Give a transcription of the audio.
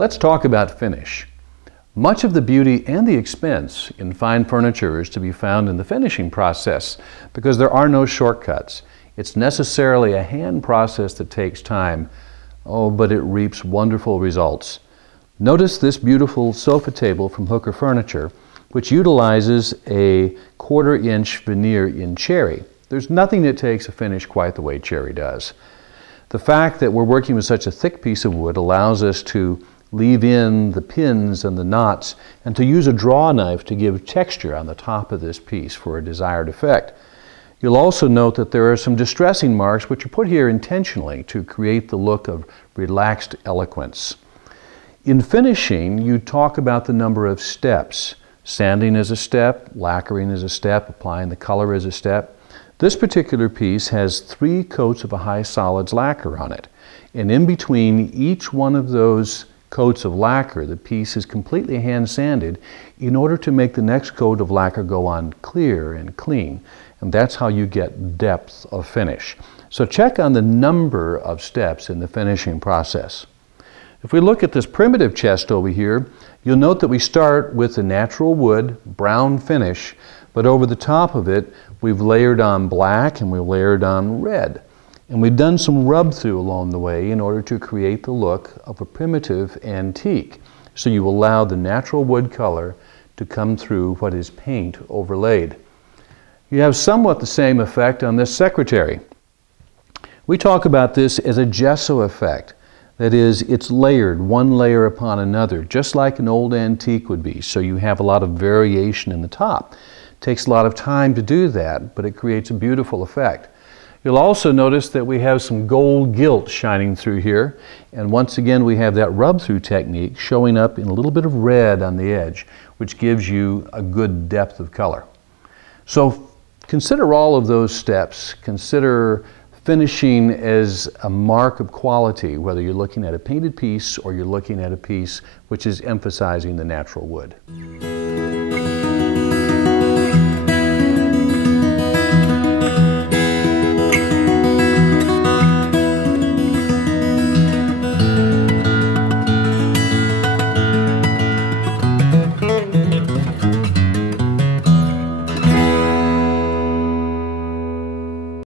Let's talk about finish. Much of the beauty and the expense in fine furniture is to be found in the finishing process because there are no shortcuts. It's necessarily a hand process that takes time, but it reaps wonderful results. Notice this beautiful sofa table from Hooker Furniture, which utilizes a 1/4-inch veneer in cherry. There's nothing that takes a finish quite the way cherry does. The fact that we're working with such a thick piece of wood allows us to leave in the pins and the knots and to use a draw knife to give texture on the top of this piece for a desired effect. You'll also note that there are some distressing marks which are put here intentionally to create the look of relaxed eloquence. In finishing, you talk about the number of steps. Sanding is a step, lacquering is a step, applying the color is a step. This particular piece has 3 coats of a high solids lacquer on it. And in between each one of those coats of lacquer, the piece is completely hand sanded in order to make the next coat of lacquer go on clear and clean. And that's how you get depth of finish. So check on the number of steps in the finishing process. If we look at this primitive chest over here, you'll note that we start with the natural wood, brown finish, but over the top of it, we've layered on black and we've layered on red. And we've done some rub through along the way in order to create the look of a primitive antique. So you allow the natural wood color to come through what is paint overlaid. You have somewhat the same effect on this secretary. We talk about this as a gesso effect. That is, it's layered, one layer upon another, just like an old antique would be. So you have a lot of variation in the top. It takes a lot of time to do that, but it creates a beautiful effect. You'll also notice that we have some gold gilt shining through here. And once again, we have that rub-through technique showing up in a little bit of red on the edge, which gives you a good depth of color. So consider all of those steps. Consider finishing as a mark of quality, whether you're looking at a painted piece or you're looking at a piece which is emphasizing the natural wood.